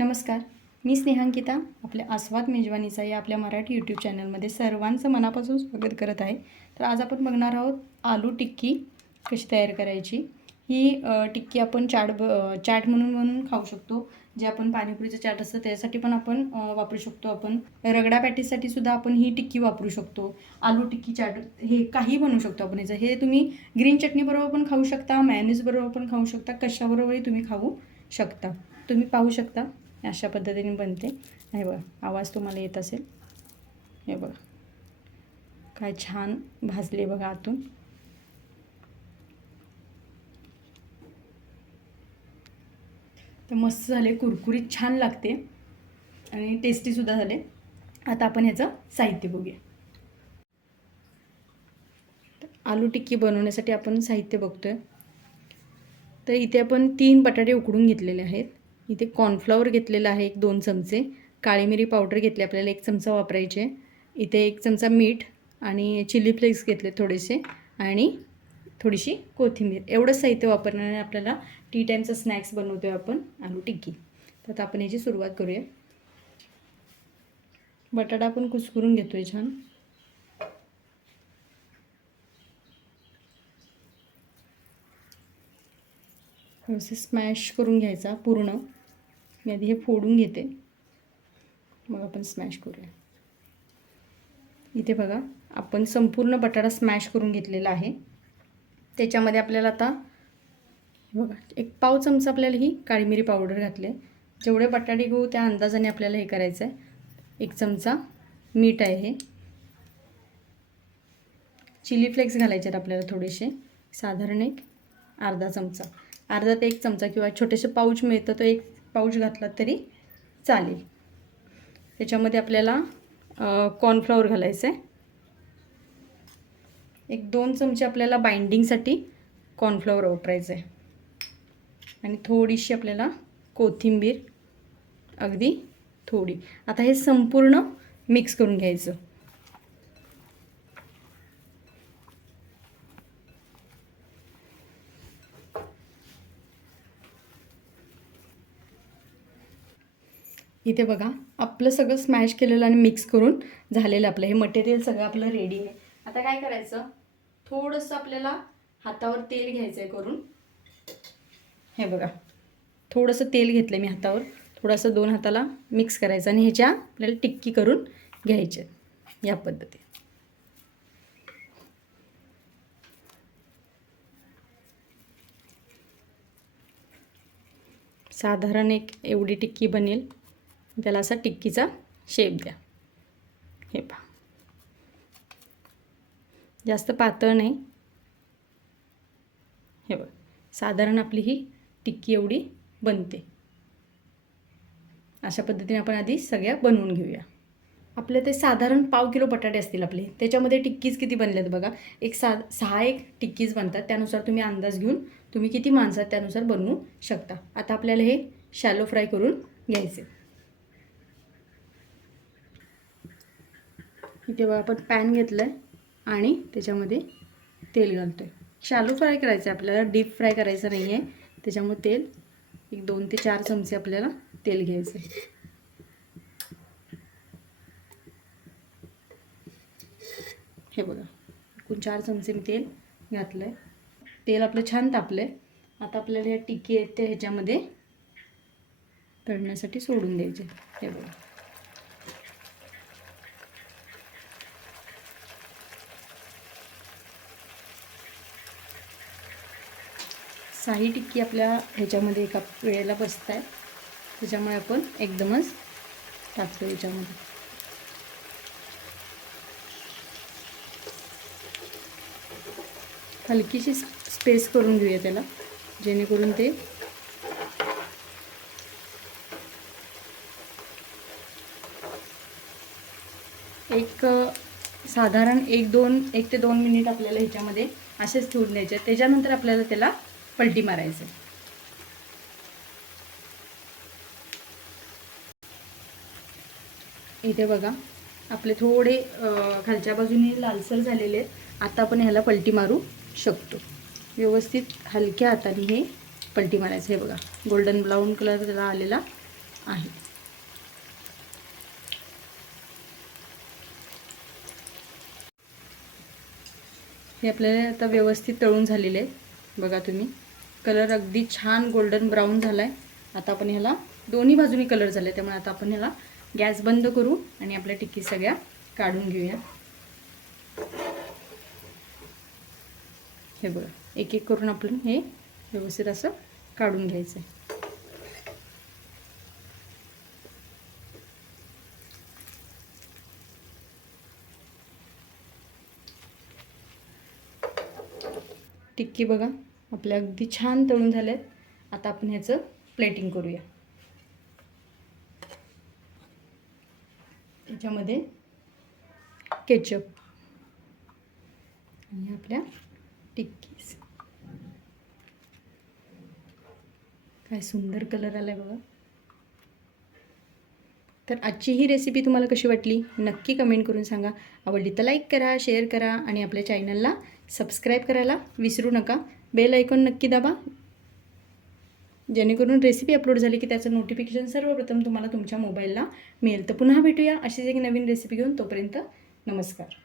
नमस्कार, मी स्नेहांकिता आपल्या आस्वाद मेजवानीचा या आपल्या मराठी यूट्यूब चॅनलमध्ये सर्वांचं मनापासून स्वागत करत आहे. तर आज आपण बघणार आहोत आलू टिक्की कशी तयार करायची. ही टिक्की आपण चाट म्हणून खाऊ शकतो. जे आपण पाणीपुरीचं चाट असतं त्यासाठी पण आपण वापरू शकतो. आपण रगडा पॅटीसाठी सुद्धा आपण ही टिक्की वापरू शकतो. आलू टिक्की चाट हे काही बनवू शकतो आपण. याचं हे तुम्ही ग्रीन चटणीबरोबर पण खाऊ शकता, मायोनीजबरोबर पण खाऊ शकता, कशाबरोबरही तुम्ही खाऊ शकता. तुम्ही पाहू शकता अशा पद्धतीने बनते. हे बघा, आवाज तुम्हाला येत असेल. हे बघा काय छान भाजले बघा आतून. तर मस्त झाले, कुरकुरीत छान लागते आणि टेस्टीसुद्धा झाले. आता आपण ह्याचं साहित्य बघूया. आलू टिक्की बनवण्यासाठी आपण साहित्य बघतोय. तर इथे आपण 3 बटाटे उकडून घेतलेले आहेत. इथे कॉर्नफ्लॉवर घेतलेला आहे 1-2 चमचे, काळी मिरी पावडर घेतली आपल्याला 1 चमचा वापरायचे. इथे 1 चमचा मीठ आणि चिली फ्लेक्स घेतले थोडेसे आणि थोडीशी कोथिंबीर. एवढंच साहित्य वापरण्याने आपल्याला टी टाईमचा स्नॅक्स बनवतो आहे आपण आलू टिक्की. तर आता आपण याची सुरुवात करूया. बटाटा आपण कुस्करून घेतो आहे छान. थोडंसं स्मॅश करून घ्यायचा पूर्ण. मी आधी हे फोडून घेते, मग आपण स्मॅश करूया. इथे बघा आपण संपूर्ण बटाटा स्मॅश करून घेतलेला आहे. त्याच्यामध्ये आपल्याला आता बघा 1 पाव चमचा आपल्याला ही काळी मिरी पावडर घातली आहे. जेवढे बटाटे घेऊ त्या अंदाजाने आपल्याला हे करायचं आहे. 1 चमचा मीठ आहे. हे चिली फ्लेक्स घालायचे आहेत आपल्याला थोडेसे, साधारण एक अर्धा चमचा, अर्धा ते 1 चमचा किंवा छोटेसे पाऊच मिळतं तो 1 पाऊच घातला तरी चालेल. त्याच्यामध्ये आपल्याला कॉर्नफ्लॉवर घालायचं आहे. 1-2 चमचे आपल्याला बाइंडिंगसाठी कॉर्नफ्लॉवर वापरायचं आहे आणि थोडीशी आपल्याला कोथिंबीर, अगदी थोडी. आता हे संपूर्ण मिक्स करून घ्यायचं. इथे बघा आपलं सगळं स्मॅश केलेलं आणि मिक्स करून झालेलं आपलं हे मटेरियल सगळं आपलं रेडी आहे. आता काय करायचं, थोडंसं आपल्याला हातावर तेल घ्यायचं आहे करून. हे बघा थोडंसं तेल घेतलं मी हातावर, थोडंसं 2 हाताला मिक्स करायचं आणि ह्याच्या आपल्याला टिक्की करून घ्यायचे या पद्धतीने. साधारण एक एवढी टिक्की बनेल. त्याला असा टिक्कीचा शेप द्या. हे पहा, जास्त पातळ नाही. हे बघ, साधारण आपली ही टिक्की एवढी बनते. अशा पद्धतीने आपण आधी सगळ्या बनवून घेऊया. आपले ते साधारण पाव किलो बटाटे असतील आपले. त्याच्यामध्ये टिक्कीज किती बनल्यात बघा, 6 टिक्कीज बनतात. त्यानुसार तुम्ही अंदाज घेऊन तुम्ही किती माणसं त्यानुसार बनवू शकता. आता आपल्याला हे शॅलो फ्राय करून घ्यायचे. इथे बघा आपण पॅन घेतलं आहे आणि त्याच्यामध्ये तेल घालतो आहे. शॅलो फ्राय करायचं आहे आपल्याला, डीप फ्राय करायचं नाही आहे. त्याच्यामुळे तेल 2 ते 4 चमचे आपल्याला तेल घ्यायचं आहे. हे बघा एकूण 4 चमचे मी तेल घातलं आहे. तेल आपलं छान तापलं आहे. आता आपल्याला या टिक्की आहेत त्या ह्याच्यामध्ये तळण्यासाठी सोडून द्यायचे. हे बघा साही टिक्की आपल्या ह्याच्यामध्ये एका वेळेला बसत आहे. त्याच्यामुळे आपण एकदमच टाकतो याच्यामध्ये. हलकीशी स्पेस करून घेऊया त्याला, जेणेकरून ते साधारण 1 ते 2 मिनिट आपल्याला ह्याच्यामध्ये असेच ठेवून द्यायचे. त्याच्यानंतर आपल्याला त्याला पलटी मारायचं. इथे बघा आपले थोडे खालच्या बाजूने लालसर झालेले आहेत. आता आपण ह्याला पलटी मारू शकतो. व्यवस्थित हलक्या हाताने हे पलटी मारायचं. हे बघा गोल्डन ब्राऊन कलर त्याला आलेला आहे. हे आपल्याला आता व्यवस्थित तळून झालेले आहेत. बघा तुम्ही, कलर अगदी छान गोल्डन ब्राऊन झाला आहे. आता आपण ह्याला दोन्ही बाजूनी कलर झाले, त्यामुळे आता आपण ह्याला गॅस बंद करू आणि आपल्या टिक्की सगळ्या काढून घेऊया. हे बघा, एक एक करून आपण हे व्यवस्थित असं काढून घ्यायचं आहे. टिक्की बघा आपल्या अगदी छान तळून झाले आहेत. आता आपण ह्याचं प्लेटिंग करूया. त्याच्यामध्ये केचप आणि आपल्या टिक्कीज. काय सुंदर कलर आलाय बघा. तर आजची ही रेसिपी तुम्हाला कशी वाटली नक्की कमेंट करून सांगा. आवडली तर लाईक करा, शेअर करा आणि आपल्या चॅनलला सबस्क्राईब करायला विसरू नका. बेल आयकॉन नक्की दाबा, जेणेकरून रेसिपी अपलोड झाली की त्याचं नोटिफिकेशन सर्वप्रथम तुम्हाला तुमच्या मोबाईलला मिळेल. तर पुन्हा भेटूया अशीच एक नवीन रेसिपी घेऊन. तोपर्यंत नमस्कार.